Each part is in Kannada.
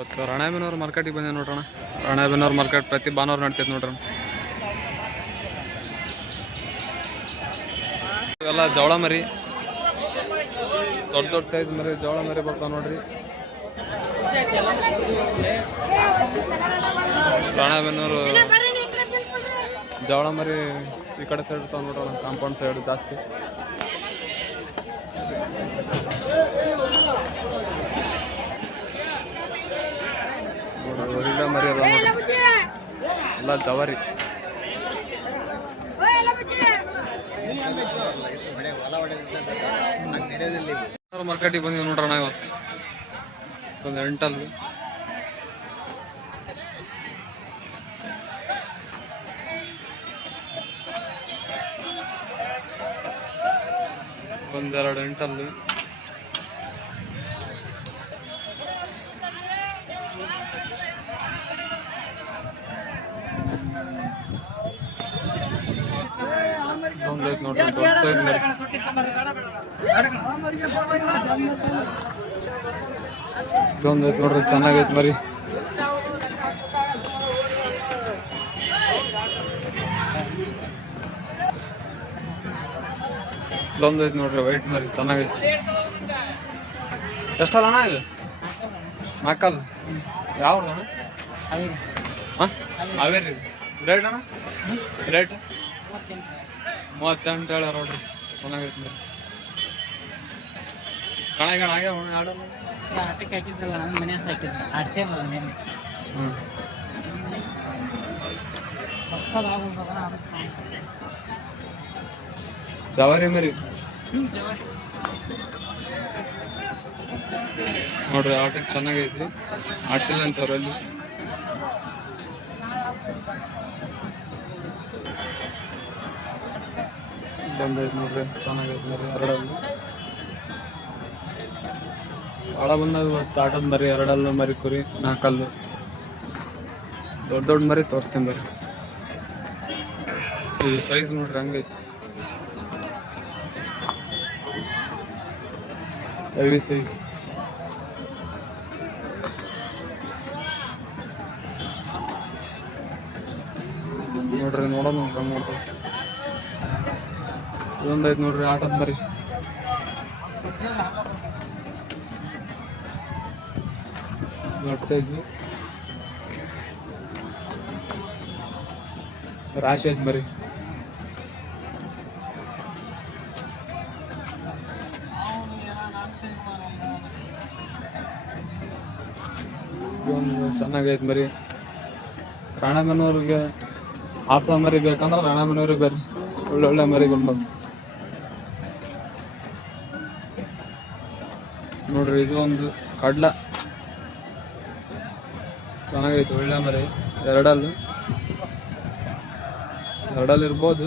ಇವತ್ತು ರಾಣೆಬೆನ್ನೂರು ಮಾರ್ಕೆಟಿಗೆ ಬಂದೆ ನೋಡ್ರಣ. ರಾಣೆಬೆನ್ನೂರು ಮಾರ್ಕೆಟ್ ಪ್ರತಿ ಭಾನುವಾರ ನಡ್ತೈತೆ ನೋಡ್ರಣ. ಇವೆಲ್ಲ ಜವಳ ಮರಿ, ದೊಡ್ಡ ದೊಡ್ಡ ಸೈಜ್ ಮರಿ ಜವಳ ಮರಿ ಬರ್ತಾವೆ ನೋಡ್ರಿ. ರಾಣೆಬೆನ್ನೂರು ಜವಳ ಮರಿ ಈ ಕಡೆ ಸೈಡ್ ಇರ್ತಾವೆ ನೋಡ್ರಣ, ಕಾಂಪೌಂಡ್ ಸೈಡ್ ಜಾಸ್ತಿ. ಒಳ್ಳೆ ಮರಿ ಅದ ಎಲ್ಲ ಜವಾರಿ. ಮಾರ್ಕೆಟಿಗೆ ಬಂದೀವಿ ನೋಡ್ರಣ. ಇವತ್ತು ಒಂದು ಎಂಟಲ್ಲಿ ಒಂದೆರಡು ಎಂಟಲ್ಲಿ ಒಂದೈತೆ ನೋಡ್ರಿ, ದೊಡ್ಡ ಸೈಜ್ ಮರಿ. ಇದೊಂದೈತೆ ನೋಡ್ರಿ, ಚೆನ್ನಾಗೈತೆ ಮರಿ. ಇಲ್ಲೊಂದೈತೆ ನೋಡ್ರಿ ವೈಟ್ ಮರಿ, ಚೆನ್ನಾಗೈತೆ. ಎಷ್ಟಲ್ಲ ಅಣ್ಣ ಇದು? ನಾಲ್ಕಲ್ಲ. ಯಾವ್ದು ಅಣ್ಣ? ಹಾಂ ಹಾವೇರಿ. ರೇಟ್ ಅಣ್ಣ? ರೇಟ್ 38 ಹೇಳ್ಯಾರ ನೋಡ್ರಿ, ಚೆನ್ನಾಗೈತೆ ಮರಿ. ಕಣ ಆಗ್ಯಾವ ಆಡೋದು ಆಟಕ್ಕೆ ಹಾಕಿದ್ದಲ್ಲ, ನನ್ನ ಮನೆ ಹಾಕಿದ್ದೆ ಆಡ್ಸೇಲ್ಲ ನೆನ್ನೆ. ಜವಾರಿ ಮರಿ ನೋಡ್ರಿ, ಆಟಕ್ಕೆ ಚೆನ್ನಾಗೈತಿ. ಆಡ್ಸಿಲ್ಲ ಅಂತವ್ರಲ್ಲಿ. ಬಂದೈತೆ ನೋಡ್ರಿ, ಚೆನ್ನಾಗೈತೆ ಮರಿ. ಎರಡಲ್ಲಿ ಭಾಳ ಬಂದಾಗ ಇವತ್ತು ಆಟದ ಮರಿ. ಎರಡಲ್ಲು ಮರಿ ಕುರಿ, ನಾಲ್ಕಲ್ಲು ದೊಡ್ಡ ದೊಡ್ಡ ಮರಿ ತೋರಿಸ್ತೀನಿ ಬರ್ರಿ. ಇದು ಸೈಜ್ ನೋಡ್ರಿ ಹಂಗೈತಿ, ಹೆವಿ ಸೈಜ್. ನೋಡ್ರಿ, ನೋಡೋಣ ನೋಡ್ರಿ. ಇದೊಂದೈತೆ ನೋಡ್ರಿ ಆಟದ ಮರಿ. ದೊಡ್ಡ ಸೈಜು ರಾಶಿ ಐತೆ ಮರಿ. ಇದೊಂದು ಚೆನ್ನಾಗೈತೆ ಮರಿ. ರಾಣೆಬೆನ್ನೂರಿಗೆ ಆರ್ಸ ಮರಿ ಬೇಕಂದ್ರೆ ರಾಣೆಬೆನ್ನೂರಿಗೆ ಬರ್ರಿ, ಒಳ್ಳೊಳ್ಳೆ ಮರಿಗಳು ಬಂದು ನೋಡ್ರಿ. ಇದು ಒಂದು ಕಡ್ಲ ಚೆನ್ನಾಗೈತೆ, ಒಳ್ಳೆ ಮರಿ. ಎರಡಲ್ಲಿ ಇರ್ಬೋದು.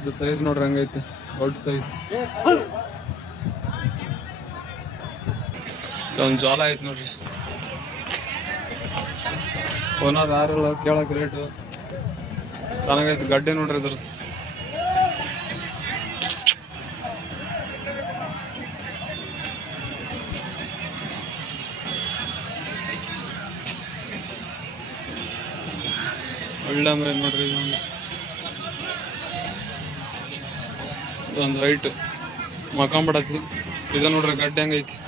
ಇದು ಸೈಜ್ ನೋಡ್ರಿ ಹಂಗೈತಿ, ದೊಡ್ಡ ಸೈಜ್. ಒಂದು ಜೋಳ ಐತೆ ನೋಡ್ರಿ. ಓನರ್ ಯಾರೆಲ್ಲ ಕೇಳಕ್ಕೆ ರೇಟು ಚೆನ್ನಾಗೈತಿ. ಗಡ್ಡೆ ನೋಡ್ರಿ ಇದ್ರದ್ದು. ಒಳ್ಳೆ ಮರಿ ನೋಡ್ರಿ. ಇದೊಂದು ವೈಟ್ ಮಕೊಂಬಿಡತ್ತಿ. ಇದು ನೋಡ್ರಿ ಗಡ್ಡೆ ಹಂಗೈತಿ.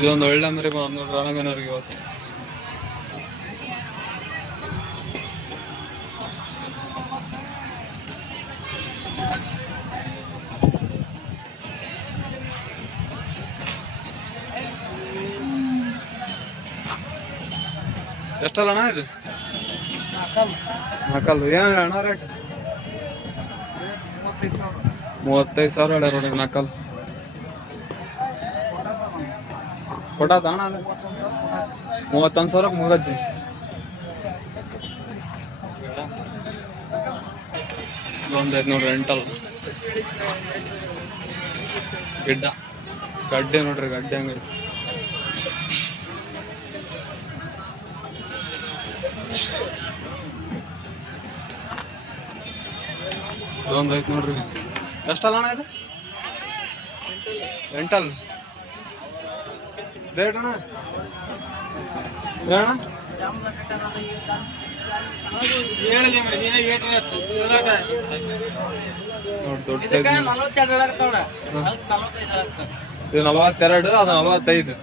ಇದೊಂದು ಒಳ್ಳೆ ಮರಿ ನೋಡ್ರಿ ರಾಣೆಬೆನ್ನೂರಿಗೆ ಇವತ್ತು. ಎಷ್ಟಲ್ಲ ಅಣ್ಣ ಇದು? ನಾಲ್ಕಲ್ಲು. ಏನು ಅಣ್ಣ ರೇಟ್? 35,000 ಹೇಳ್ಯಾರ ನೋಡಿ ನಾಲ್ಕಲ್ಲು. ಕೊಡೋದ ಅಣ್ಣ? 31,000ಕ್ಕೆ ಮುಗತ್ತಿ. ಒಂದೈತೆ ನೋಡ್ರಿ ಎಂಟಲ್ ಗಡ್ಡೆ ನೋಡ್ರಿ, ಗಡ್ಡೆ ಹಂಗೈತಿ. ಇದೊಂದು ಐತೆ ನೋಡ್ರಿ ಎಷ್ಟಲ್ಲ ಅಣ್ಣ ಇದು ಎಂಟಲ್ ರೇಟ್ ಅಣ್ಣ ಹೇಳಣ್ಣ ನೋಡಿ ದೊಡ್ಡ ಸೈಜ್ ಇದು 42 ಅದು 45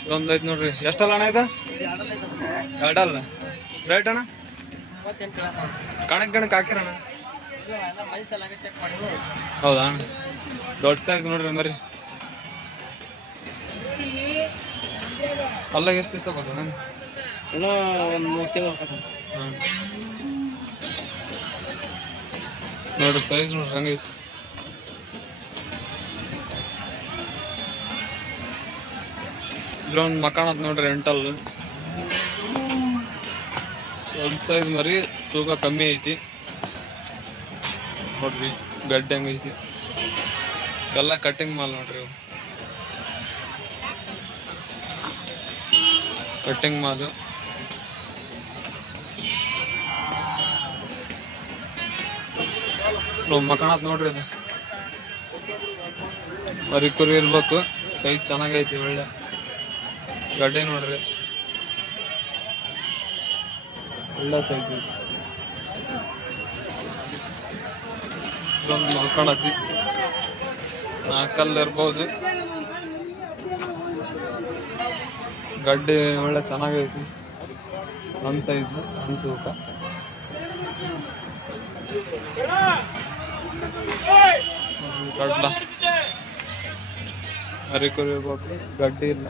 ಇದೊಂದೈತೆ ನೋಡ್ರಿ ಎಷ್ಟಲ್ಲ ಅಣ್ಣ ಇದು ಎರಡಲ್ಲ ರೇಟ್ ಅಣ್ಣ ಕಣಕ್ ಹಾಕಿರಣ್ಣ ಹೌದಾ ದೊಡ್ಡ ಸೈಜ್ ನೋಡ್ರಿ ಮರಿ ಅಲ್ಲ ಎಷ್ಟು ದಿವಸ ಹೋಗೋದು ಇನ್ನೂ ಒಂದು 3 ತಿಂಗಳು ನೋಡ್ರಿ ಸೈಜ್ ನೋಡ್ರಿ ಹಂಗೈತಿ ಇಲ್ಲೊಂದು ಮಕಾನ್ ಅದ ನೋಡ್ರಿ ಎಂಟಲ್ ದೊಡ್ಡ ಸೈಜ್ ಮರಿ ತೂಕ ಕಮ್ಮಿ ಐತಿ ನೋಡ್ರಿ ಗಡ್ಡೆ ಹಂಗೈತಿ ಎಲ್ಲ ಕಟ್ಟಿಂಗ್ ಮಾಲ್ ನೋಡ್ರಿ ಇವು ಕಟ್ಟಿಂಗ್ ಮಾಲ್ ಮಕಾನತ್ ನೋಡ್ರಿ ಅದು ಮರಿ ಕುರಿ ಇರ್ಬೇಕು ಸೈಜ್ ಚೆನ್ನಾಗೈತಿ ಒಳ್ಳೆ ಗಡ್ಡೆ ನೋಡ್ರಿ ಒಳ್ಳೆ ಸೈಜ್ ಇಲ್ಲೊಂದು ಮಲ್ಕೊಳತಿ ನಾಲ್ಕಲ್ಲಿ ಇರ್ಬೋದು ಗಡ್ಡೆ ಒಳ್ಳೆ ಚೆನ್ನಾಗೈತಿ ಸಣ್ಣ ಸೈಜು ಸಣ್ಣ ತೂಕ ಗಡ್ಡ ಮರಿ ಕುರಿ ಇರ್ಬೇಕು ಗಡ್ಡೆ ಇಲ್ಲ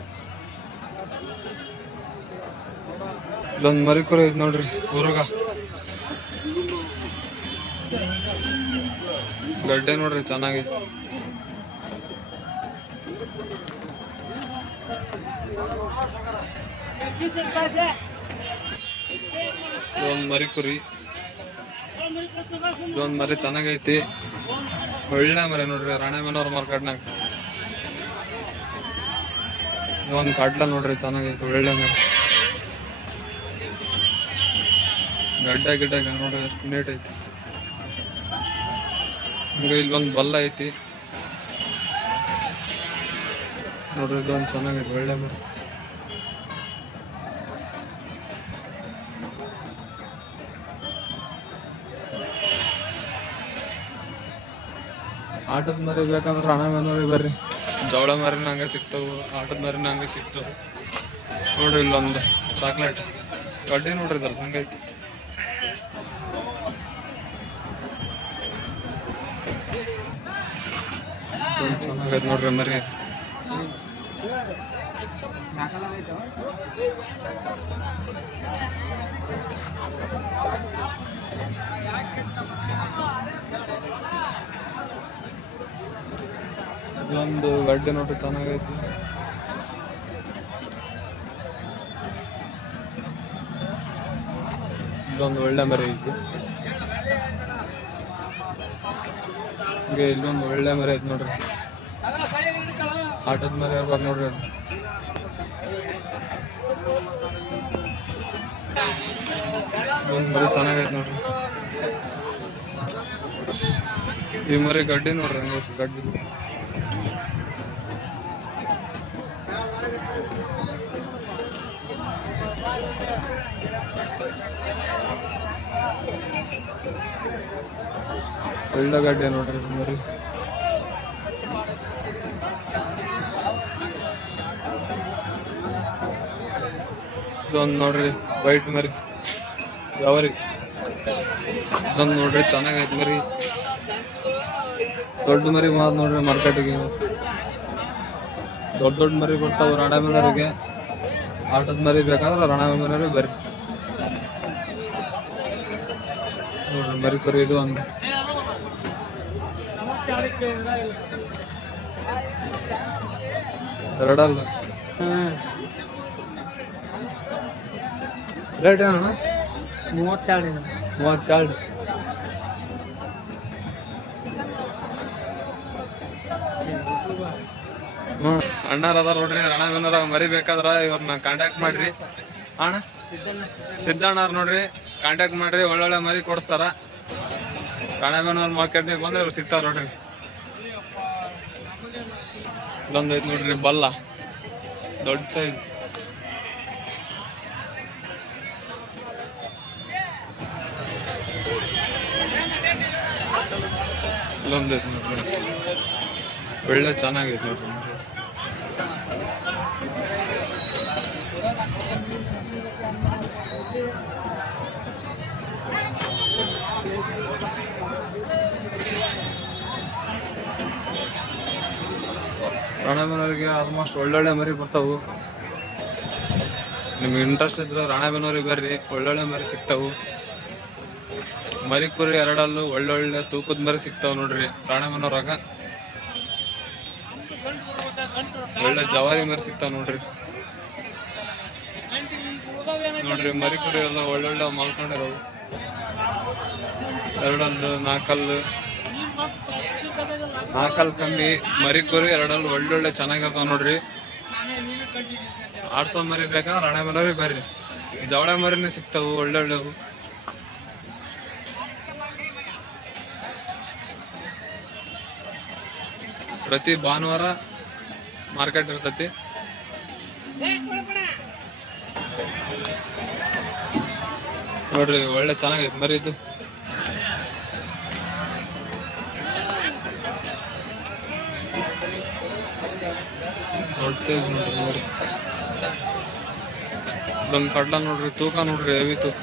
ಇಲ್ಲೊಂದು ಮರಿ ಕುರಿ ಐತಿ ನೋಡ್ರಿ ಊರ್ಗ ಗಡ್ಡೆ ನೋಡ್ರಿ ಚೆನ್ನಾಗೈತಿ ಇದೊಂದು ಮರಿ ಕುರಿ ಇದೊಂದು ಮರಿ ಚೆನ್ನಾಗೈತಿ ಒಳ್ಳೆ ಮರಿ ನೋಡ್ರಿ ರಾಣೆಬೆನ್ನೂರು ಮಾರ್ಕೆಟ್ನಾಗ ಇದೊಂದು ಕಡ್ಲ ನೋಡ್ರಿ ಚೆನ್ನಾಗೈತಿ ಒಳ್ಳೆ ಮರಿ ಗಡ್ಡ ಗಿಡ್ಡ ನೋಡ್ರಿ ಎಷ್ಟು ನೀಟ್ ಐತಿ ಹಂಗೆ ಇಲ್ಲೊಂದು ಬಲ್ಲ ಐತಿ ನೋಡ್ರಿ ಇದೊಂದು ಚೆನ್ನಾಗೈತಿ ಒಳ್ಳೆ ಮರಿ ಆಟದ ಮರಿ ಬೇಕಂದ್ರೆ ರಾಣೆಬೆನ್ನೂರಿಗೆ ಬರ್ರಿ ಜವಳ ಮರಿನ ಹಂಗೆ ಸಿಗ್ತಾವು ಆಟದ ಮರಿನ ಹಂಗೆ ಸಿಗ್ತಾವೆ ನೋಡ್ರಿ ಇಲ್ಲೊಂದು ಚಾಕ್ಲೇಟ್ ಗಡ್ಡೆ ನೋಡ್ರಿ ಇದ್ರ ಹಂಗೈತಿ ಚೆನ್ನಾಗೈತಿ ನೋಡ್ರಿ ಮರಿ ಇದೊಂದು ಗಡ್ಡೆ ನೋಡ್ರಿ ಚೆನ್ನಾಗೈತಿ ಇಲ್ಲೊಂದು ಒಳ್ಳೆ ಮರಿ ಐತಿ ಹಂಗೆ ಇಲ್ಲೊಂದು ಒಳ್ಳೆ ಮರಿ ಐತಿ ನೋಡ್ರಿ ಆಟದ ಮರಿ ಇರ್ಬೇಕು ನೋಡ್ರಿ ಅದು ಇದೊಂದು ಮರಿ ಚೆನ್ನಾಗೈತಿ ನೋಡ್ರಿ ಈ ಮರಿ ಗಡ್ಡಿ ನೋಡ್ರಿ ಹಂಗೈತಿ ಗಡ್ಡಿ ಒಳ್ಳೆ ಗಡ್ಡೆ ನೋಡ್ರಿ ಮರಿ ಇದೊಂದು ನೋಡ್ರಿ ವೈಟ್ ಮರಿ ಯಾವರಿ ಇದೊಂದು ನೋಡ್ರಿ ಚೆನ್ನಾಗೈತಿ ಮರಿ ದೊಡ್ಡ ಮರಿ ಮಾಡ್ ನೋಡ್ರಿ ಮಾರ್ಕೆಟಿಗೆ ದೊಡ್ಡ ದೊಡ್ಡ ಮರಿ ಬರ್ತಾವ ರಾಣೆಬೆನ್ನೂರಿಗೆ ಆಟದ ಮರಿ ಬೇಕಾದ್ರೆ ರಾಣೆಬೆನ್ನೂರಿಗೆ ಬರ್ರಿ ನೋಡ್ರಿ ಮರಿ ಕುರಿ ಇದು ಒಂದು ಎರಡಲ್ಲ ರೇಟ್ ಏನಣ್ಣ 32 ಅಣ್ಣಾರ ಅದಾರ ನೋಡ್ರಿ ರಾಣೆಬೆನ್ನೂರ ಮರಿ ಬೇಕಾದ್ರ ಇವ್ರನ್ನ ಕಾಂಟ್ಯಾಕ್ಟ್ ಮಾಡ್ರಿ ಅಣ್ಣ ಸಿದ್ದಣ್ಣ ನೋಡ್ರಿ ಕಾಂಟ್ಯಾಕ್ಟ್ ಮಾಡ್ರಿ ಒಳ್ಳೊಳ್ಳೆ ಮರಿ ಕೊಡ್ತಾರ ರಾಣೆಬೆನ್ನೂರು ಮಾರ್ಕೆಟ್ನಾಗ ಬಂದ್ರೆ ಇವ್ರು ಸಿಗ್ತಾವ ನೋಡ್ರಿ. ಇಲ್ಲೊಂದು ಐತೆ ನೋಡ್ರಿ ಬಲ್ಲ, ದೊಡ್ಡ ಸೈಜ್. ಇಲ್ಲೊಂದು ಐತೆ ನೋಡ್ರಿ, ಒಳ್ಳೆ ಚೆನ್ನಾಗೈತೆ ನೋಡ್ರಿ. ರಾಣೆಬೆನ್ನೂರಿಗೆ ಆಲ್ಮೋಸ್ಟ್ ಒಳ್ಳೊಳ್ಳೆ ಮರಿ ಬರ್ತಾವು. ನಿಮ್ಗೆ ಇಂಟ್ರೆಸ್ಟ್ ಇದ್ರೆ ರಾಣೆಬೆನ್ನೂರಿಗೆ ಬರ್ರಿ, ಒಳ್ಳೊಳ್ಳೆ ಮರಿ ಸಿಗ್ತಾವು. ಮರಿ ಕುರಿ ಎರಡಲ್ಲೂ ಒಳ್ಳೊಳ್ಳೆ ತೂಕದ ಮರಿ ಸಿಗ್ತಾವ ನೋಡ್ರಿ ರಾಣೆಬೆನ್ನೂರಾಗ. ಒಳ್ಳೆ ಜವಾರಿ ಮರಿ ಸಿಗ್ತಾವ ನೋಡ್ರಿ. ನೋಡ್ರಿ ಮರಿ ಕುರಿ ಎಲ್ಲ ಒಳ್ಳೊಳ್ಳೆ ಮಲ್ಕೊಂಡಿರೋವು, ಎರಡಲ್ಲು ನಾಲ್ಕಲ್ಲು ಕಮ್ಮಿ ಮರಿ ಕುರಿ ಎರಡಲ್ಲು ಒಳ್ಳೊಳ್ಳೆ ಚೆನ್ನಾಗಿರ್ತಾವ ನೋಡ್ರಿ. ಆಡ್ಸೋ ಮರಿ ಬೇಕಾ ರಾಣೆಬೆನ್ನೂರಿಗೆ ಬರ್ರಿ, ಜವಳ ಮರಿನೇ ಸಿಗ್ತಾವು ಒಳ್ಳೊಳ್ಳೆವು. ಪ್ರತಿ ಭಾನುವಾರ ಮಾರ್ಕೆಟ್ ಇರ್ತೈತಿ. ನೋಡ್ರಿ ಒಳ್ಳೆ ಚೆನ್ನಾಗೈತಿ ಮರಿ ಇದು. ದೊಡ್ಡ ಸೈಜ್ ನೋಡ್ರಿ ಮರಿ. ಇದೊಂದು ಕಡ್ಲ ನೋಡ್ರಿ, ತೂಕ ನೋಡ್ರಿ ಹೆವಿ ತೂಕ.